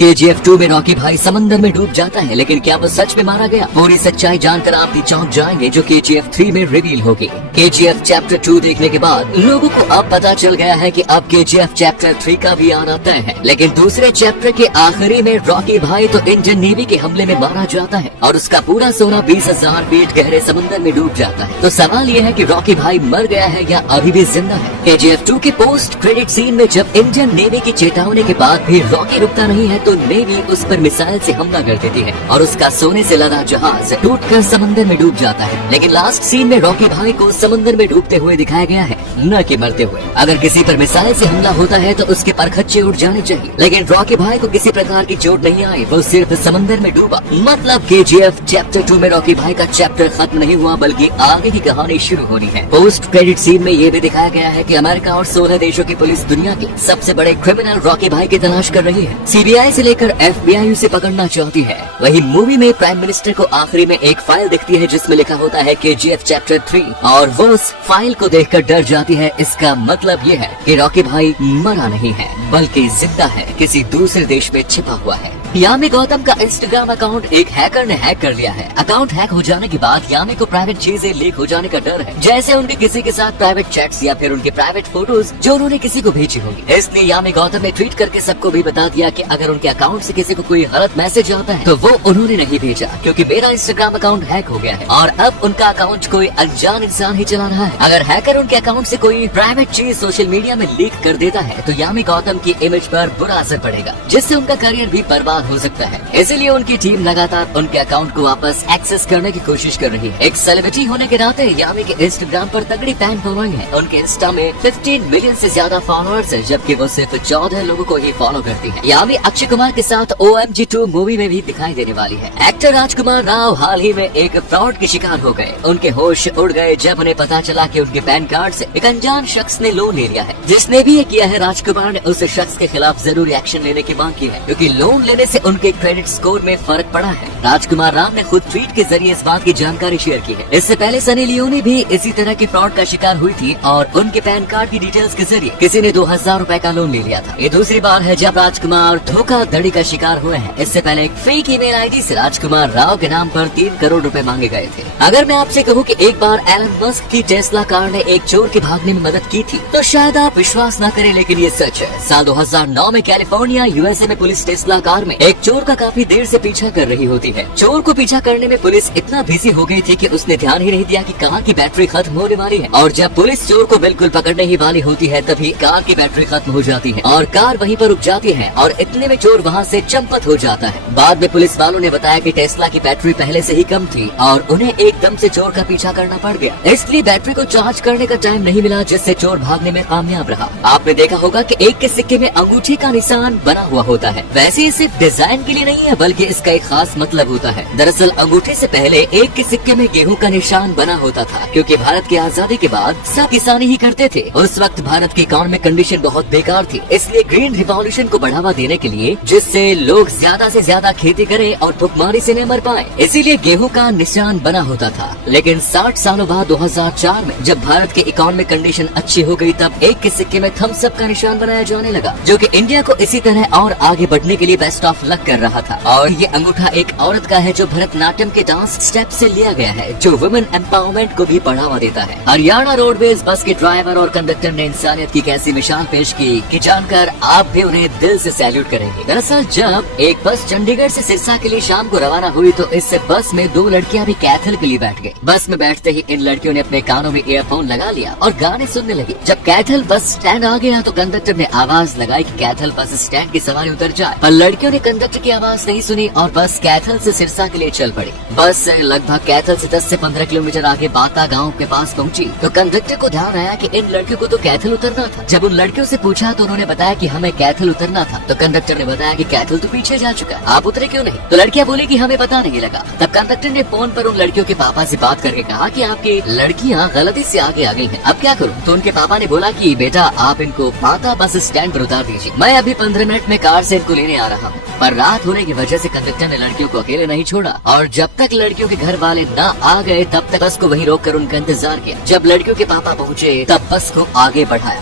KGF 2 में Rocky भाई समंदर में डूब जाता है, लेकिन क्या वो सच में मारा गया? पूरी सच्चाई जानकर आप भी चौंक जाएंगे जो KGF 3 में रिवील होगी। KGF चैप्टर 2 देखने के बाद लोगों को अब पता चल गया है कि अब KGF चैप्टर 3 का भी आना तय है। लेकिन दूसरे चैप्टर के आखिरी में रॉकी भाई तो इंडियन नेवी के हमले में मारा जाता है और उसका पूरा सोना 20,000 फीट गहरे समंदर में डूब जाता है। तो सवाल ये है कि रॉकी भाई मर गया है या अभी भी जिंदा है? KGF 2 के पोस्ट क्रेडिट सीन में जब इंडियन नेवी की चेतावनी के बाद भी रॉकी रुकता नहीं है तो नेवी उस पर मिसाइल से हमला कर देती है और उसका सोने से लदा जहाज टूटकर समंदर में डूब जाता है। लेकिन लास्ट सीन में रॉकी भाई को समंदर में डूबते हुए दिखाया गया है, न कि मरते हुए। अगर किसी पर मिसाइल से हमला होता है तो उसके परखच्चे उड़ जाने चाहिए, लेकिन रॉकी भाई को किसी प्रकार की चोट नहीं आई, वो सिर्फ समंदर में डूबा। मतलब KGF चैप्टर 2 में रॉकी भाई का चैप्टर खत्म नहीं हुआ, बल्कि आगे की कहानी शुरू होनी है। पोस्ट क्रेडिट सीन में ये भी दिखाया गया है कि अमेरिका और 16 देशों की पुलिस दुनिया के सबसे बड़े क्रिमिनल रॉकी भाई की तलाश कर रही है। CBI से लेकर FBI उसे पकड़ना चाहती है। वही मूवी में प्राइम मिनिस्टर को आखिरी में एक फाइल दिखती है जिसमें लिखा होता है KGF चैप्टर 3 और वो उस फाइल को देखकर डर जाती है। इसका मतलब ये है कि रॉकी भाई मरा नहीं है बल्कि जिंदा है, किसी दूसरे देश में छिपा हुआ है। यामी गौतम का इंस्टाग्राम अकाउंट एक हैकर ने हैक कर लिया है। अकाउंट हैक हो जाने के बाद यामी को प्राइवेट चीजें लीक हो जाने का डर है, जैसे उनके किसी के साथ प्राइवेट चैट्स या फिर उनके प्राइवेट फोटोज जो उन्होंने किसी को भेजी होगी। इसलिए यामी गौतम ने ट्वीट करके सबको भी बता दिया कि अगर उनके अकाउंट से किसी को कोई गलत मैसेज आता है तो वो उन्होंने नहीं भेजा, क्योंकि मेरा इंस्टाग्राम अकाउंट हैक हो गया है और अब उनका अकाउंट कोई अनजान इंसान ही चला रहा है। अगर हैकर उनके अकाउंट से कोई प्राइवेट चीज सोशल मीडिया में लीक कर देता है तो यामी गौतम की इमेज पर बुरा असर पड़ेगा, जिससे उनका करियर भी बर्बाद हो सकता है। इसलिए उनकी टीम लगातार उनके अकाउंट को वापस एक्सेस करने की कोशिश कर रही है। एक सेलिब्रिटी होने के नाते यामी के इंस्टाग्राम पर तगड़ी फैन फॉलोइंग है। उनके इंस्टा में 15 मिलियन से ज्यादा फॉलोअर्स है, जबकि वो सिर्फ 14 लोगों को ही फॉलो करती है। यामी अक्षय कुमार के साथ OMG 2 मूवी में भी दिखाई देने वाली है। एक्टर राजकुमार राव हाल ही में एक फ्रॉड के शिकार हो गए। उनके होश उड़ गए जब उन्हें पता चला कि उनके पैन कार्ड से एक अनजान शख्स ने लोन ले लिया है। जिसने भी ये किया है, राजकुमार ने उस शख्स के खिलाफ जरूरी एक्शन लेने की मांग की है, क्योंकि लोन लेने से उनके क्रेडिट स्कोर में फर्क पड़ा है। राजकुमार राव ने खुद ट्वीट के जरिए इस बात की जानकारी शेयर की है। इससे पहले सनी लियोनी भी इसी तरह के फ्रॉड का शिकार हुई थी और उनके पैन कार्ड की डिटेल्स के जरिए किसी ने 2000 रुपए का लोन ले लिया था। ये दूसरी बार है जब राजकुमार धोखाधड़ी का शिकार हुए हैं। इससे पहले एक फेक ईमेल आईडी से राजकुमार राव के नाम पर 3 करोड़ रुपए मांगे गए थे। अगर मैं आपसे कहूँ कि एक बार एलन मस्क की टेस्ला कार ने एक चोर के भागने में मदद की थी तो शायद आप विश्वास न करें, लेकिन ये सच है। साल 2009 में कैलिफोर्निया USA में पुलिस टेस्ला कार में एक चोर का काफी देर से पीछा कर रही होती है। चोर को पीछा करने में पुलिस इतना बिजी हो गई थी कि उसने ध्यान ही नहीं दिया कि कार की बैटरी खत्म होने वाली है और जब पुलिस चोर को बिल्कुल पकड़ने ही वाली होती है तभी कार की बैटरी खत्म हो जाती है और कार वहीं पर रुक जाती है और इतने में चोर वहां से चंपत हो जाता है। बाद में पुलिस वालों ने बताया कि टेस्ला की बैटरी पहले से ही कम थी और उन्हें एकदम से चोर का पीछा करना पड़ गया, इसलिए बैटरी को चार्ज करने का टाइम नहीं मिला, जिससे चोर भागने में कामयाब रहा। आपने देखा होगा कि एक के सिक्के में अंगूठी का निशान बना हुआ होता है। वैसे ये सिर्फ डिजाइन के लिए नहीं है बल्कि इसका एक खास मतलब होता है। दरअसल अंगूठे से पहले एक के सिक्के में गेहूं का निशान बना होता था, क्योंकि भारत की आजादी के बाद सब किसानी ही करते थे। उस वक्त भारत की इकोनॉमिक कंडीशन बहुत बेकार थी, इसलिए ग्रीन रिवॉल्यूशन को बढ़ावा देने के लिए, जिससे लोग ज्यादा से ज्यादा खेती करें और भुखमरी से न मर पाए, इसीलिए गेहूं का निशान बना होता था। लेकिन 60 सालों बाद 2004 में जब भारत की इकोनॉमिक कंडीशन अच्छी हो गई तब एक के सिक्के में थम्स अप का निशान बनाया जाने लगा, जो कि इंडिया को इसी तरह और आगे बढ़ने के लिए बेस्ट ऑफ लक कर रहा था। और ये अंगूठा एक औरत का है जो भरतनाट्यम के डांस स्टेप से लिया गया है, जो वुमेन एम्पावरमेंट को भी बढ़ावा देता है। हरियाणा रोडवेज बस के ड्राइवर और कंडक्टर ने इंसानियत की कैसी मिसाल पेश की कि जानकर आप भी उन्हें दिल से सैल्यूट करेंगे। दरअसल जब एक बस चंडीगढ़ से सिरसा के लिए शाम को रवाना हुई तो इससे बस में 2 लड़कियां भी कैथल के लिए बैठ गई। बस में बैठते ही इन लड़कियों ने अपने कानों में ईयरफोन लगा लिया और गाने सुनने लगी। जब कैथल बस स्टैंड आ गया तो कंडक्टर ने आवाज लगाई कि कैथल बस स्टैंड की सवारी उतर जाए, पर लड़कियों ने कंडक्टर की आवाज नहीं सुनी और बस कैथल से सिरसा के लिए चल पड़ी। बस लगभग कैथल से 10 से 15 किलोमीटर आगे बाता गांव के पास पहुंची तो कंडक्टर को ध्यान आया कि इन लड़कियों को तो कैथल उतरना था। जब उन लड़कियों से पूछा तो उन्होंने बताया कि हमें कैथल उतरना था, तो कंडक्टर ने बताया कि कैथल तो पीछे जा चुका है, आप उतरे क्यों नहीं? तो लड़कियां बोली कि हमें पता नहीं लगा। तब कंडक्टर ने फोन पर उन लड़कियों के पापा से बात करके कहा कि आपकी लड़कियां गलती से आगे आ गई हैं, अब क्या करूं? तो उनके पापा ने बोला कि बेटा आप इनको बाता बस स्टैंड पर उतार दीजिए, मैं अभी 15 मिनट में कार से इनको लेने आ रहा हूँ। पर रात होने की वजह से कंडक्टर ने लड़कियों को अकेले नहीं छोड़ा और जब तक लड़कियों के घर वाले न आ गए तब तक बस को वहीं रोककर उनका इंतजार किया। जब लड़कियों के पापा पहुँचे तब बस को आगे बढ़ाया।